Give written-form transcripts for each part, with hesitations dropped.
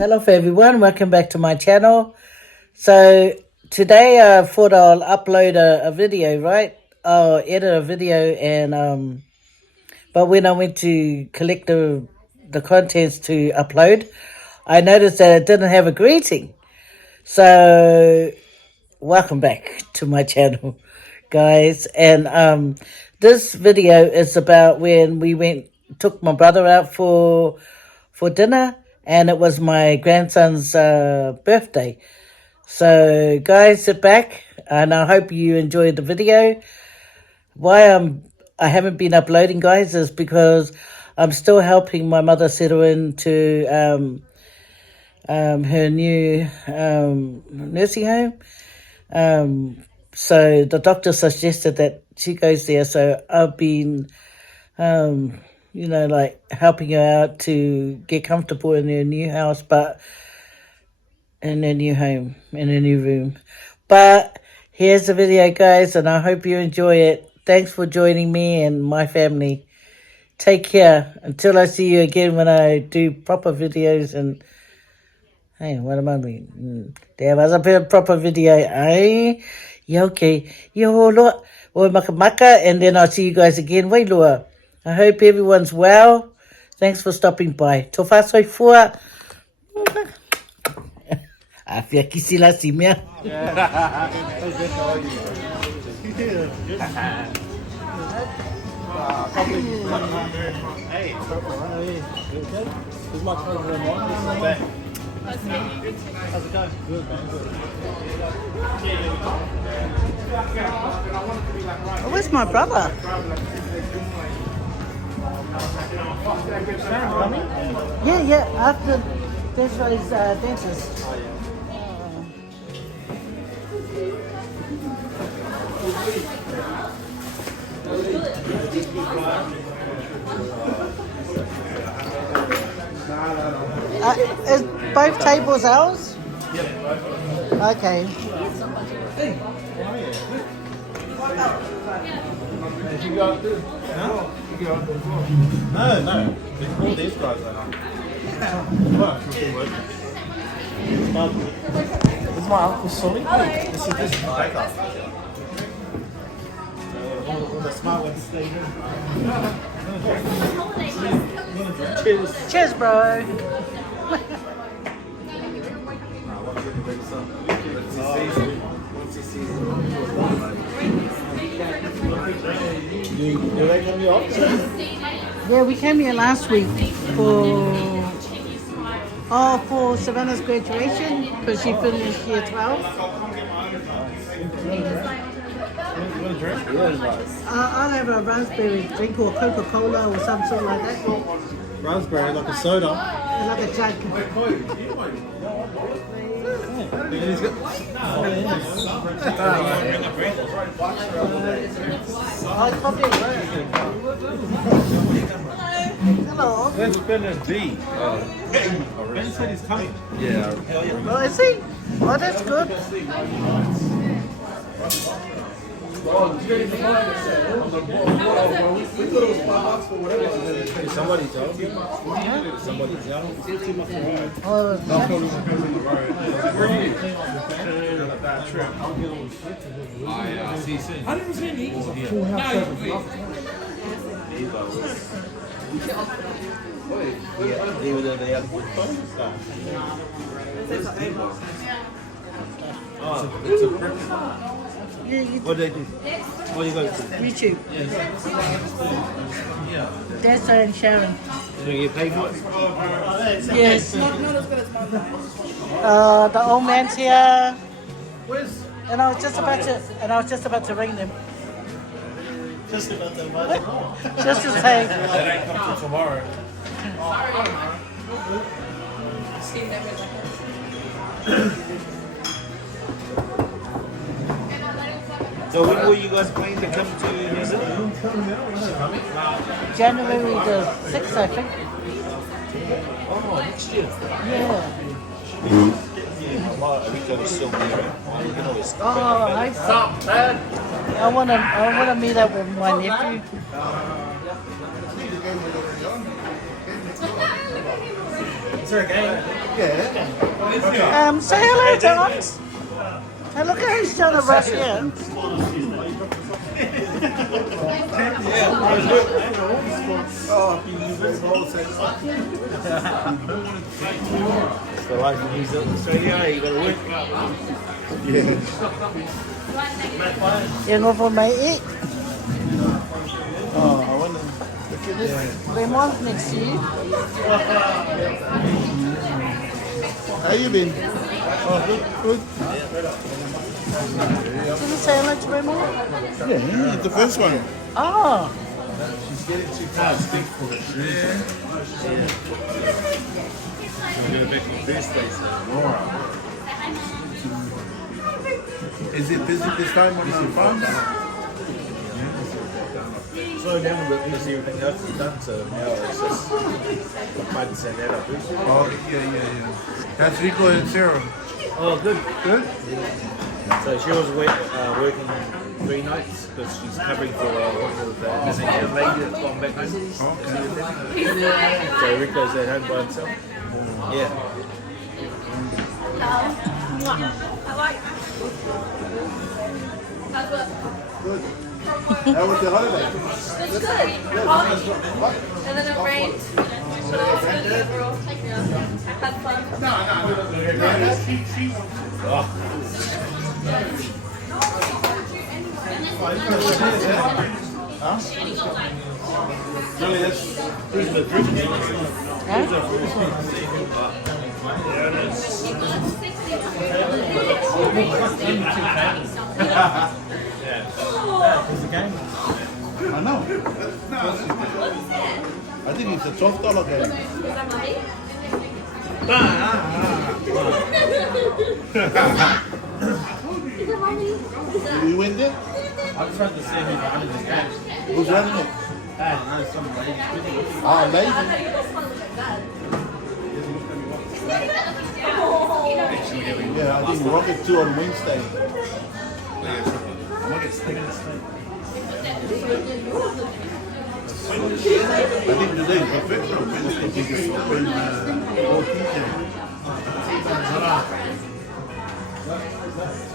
Hello everyone, welcome back to my channel. So today I thought I'll upload a video, right? I'll edit a video and but when I went to collect the contents to upload, I noticed that it didn't have a greeting. So welcome back to my channel, guys. And this video is about when we took my brother out for dinner, and it was my grandson's birthday. So guys, sit back and I hope you enjoyed the video. Why I haven't been uploading, guys, is because I'm still helping my mother settle into her new nursing home. So the doctor suggested that she goes there, so I've been like helping her out to get comfortable in her new house, but in her new home, in her new room. But here's the video, guys, and I hope you enjoy it. Thanks for joining me and my family. Take care until I see you again when I do proper videos. And hey, what am I doing? There was a proper video. Ay, yeah, okay. Yo, look. Oi, maka, and then I'll see you guys again. Wai loa. I hope everyone's well. Thanks for stopping by. Tofa soi fua. Afia kisila si mea. Hey, is my cousin Ramon? How's it going? Good, man. Good. Where's my brother? Yeah, after this was dentist. Is both tables ours? Yep. Okay. Did you go out there? No. You go out there as well? No. All these guys are. Well, this is my Uncle Sully. This is the backup. All the smart ones stay here. Cheers. Cheers, bro. Do they come here often? Yeah, we came here last week for Savannah's graduation because she finished year 12. I'll have a raspberry drink or Coca-Cola or some sort like that. Raspberry, like a soda. Like a jug. Hello. Where's Bernard B? Ben said he's coming. Yeah. Oh, is he? Oh, that's good. Somebody told me. Somebody told me. Oh, I didn't see any. What did they do? What do you go to? YouTube. Dessa and Sharon. Do you get paid for it? Yes. The old man's here. And I was just about to ring them. Just about that. Just to say. That ain't come till tomorrow. So when were you guys planning to come to New Zealand? January the 6th, I think. Oh, next year. Yeah. Well, we can still be around. You can always Oh, I see. I wanna meet up with my nephew. Is there a game? Yeah. Say hello, Dogs. Hey, look at who's trying to rush in. So like New Zealand, Australia, you gotta work. Yeah. You're going for my eat. Oh, I wonder. Look at this. Raymond's next to you. How you been? Oh, good. Did you say hello to Raymond? Yeah, it's the first one. Oh. She's getting too fast. Big for it. Yeah. We're going back to the first place. Is it busy this time on the farm? Slow down a bit because everything else is done, so now it's just buds and that up. Oh, yeah. That's Rico and Sarah. Oh, good. Good? So she was working 3 nights because she's covering for the missing young lady that's gone back home. Okay. So Rico's at home by himself. Yeah. Good. How was your holiday? It was good. And then it rained. But overall, had fun. Really, that's the drink. I know. I think it's a $12 game. Is that money? Is that money? You win it? I'm trying to see who's running this game. Who's running it? I don't know, some lady. Oh, I lady. thought you lost one like that. Yeah, I think Rocket 2 on Wednesday. I think today is professional Wednesday because when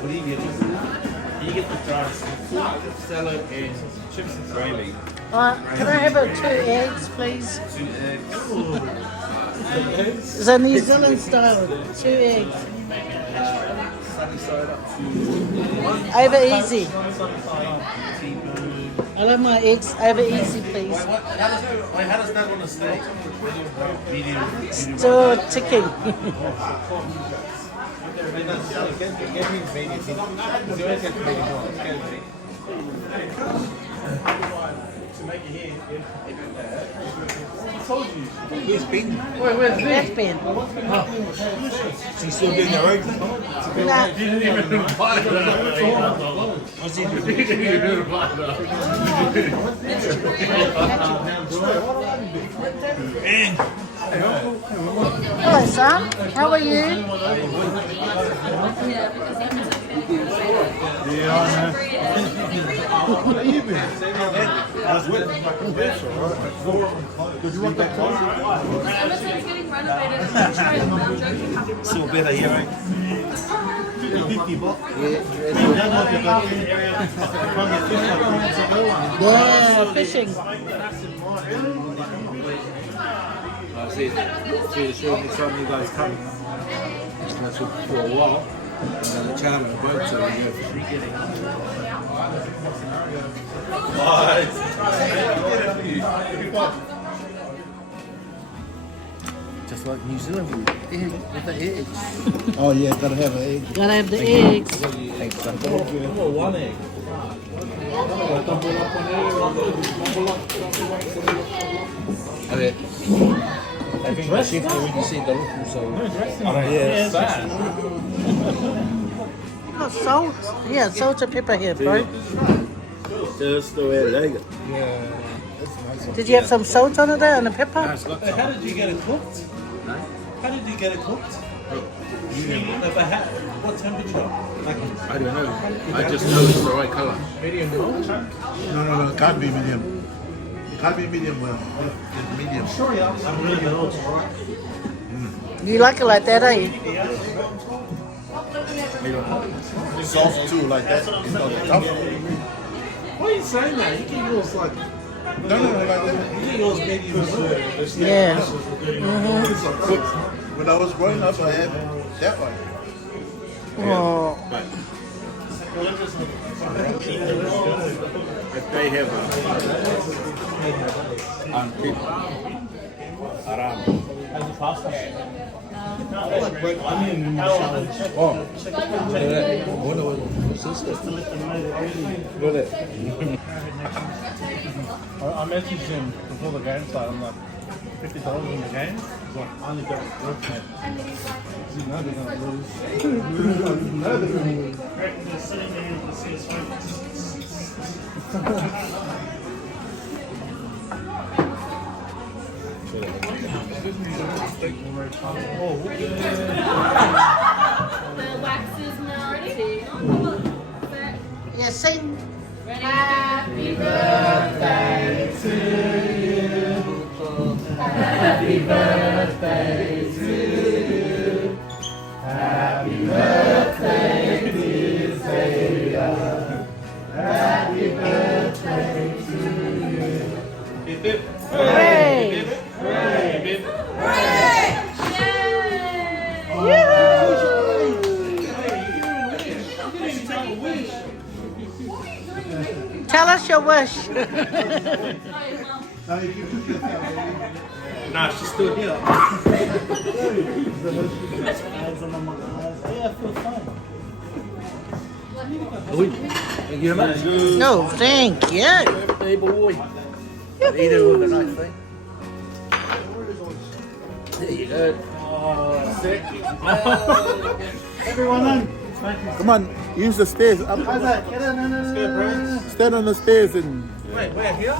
What do you get? You get the fries, salad, and chips and gravy. Can I have 2 eggs, please? 2 eggs. It's a New Zealand style. 2 eggs. Sunny side up. Over easy. I love my eggs over easy, please. How does that on a steak? Medium. Still ticking. Where's Ben? Where's Ben? She's still doing her own. Nah. What's he doing? Hello, son. How are you? How you been? I was with my convention, right? Did you want that car? Emerson's getting renovated. I'm joking. Still better here, right? $50. Yeah, fishing. I said, sure, next time you guys come, that's for a while. I'm going to charter a boat so we go fishing. Just like New Zealand with the eggs. Oh yeah, gotta have an egg. Gotta have the eggs. Thanks, son. Oh, 1 egg. Okay. I think the chef already said the local, so... Yeah, sad. Oh, salt. Yeah, salt and pepper here, bro. Just the way I like it. Yeah, that's nice. Did you have some salt on it there and the pepper? How did you get it cooked? How did you get it cooked? What temperature? I don't know. I just know it's the right color. Medium well? No, it can't be medium. It can't be medium well. It's medium. I'm really old. You like it like that, eh? Soft too, like that. It's not tough. Why are you saying that? You get yours like. No, like that. You get yours medium as well. Yeah. When I was growing up, I had that one. Oh. If they have unpicked haram. Oh, look at that. What's this? Look at that. I messaged him before the game started. I'm like, $50 in the game. He's like, I only got it work, mate. You know they're going to lose. You know they're going to lose. The wax is now ready. Oh, look. Yeah, sing. Happy birthday to you. Happy birthday to you. Happy birthday, dear Savior. Happy birthday to you. Hooray! Tell us your wish. Nah, she's still here. Yeah, I feel fine. Thank you very much. No, thank you. Birthday boy. Eat it with a nice thing. There you go. Everyone in. Come on, use the stairs. Up. How's that? Get in. Stand on the stairs and Wait, where here?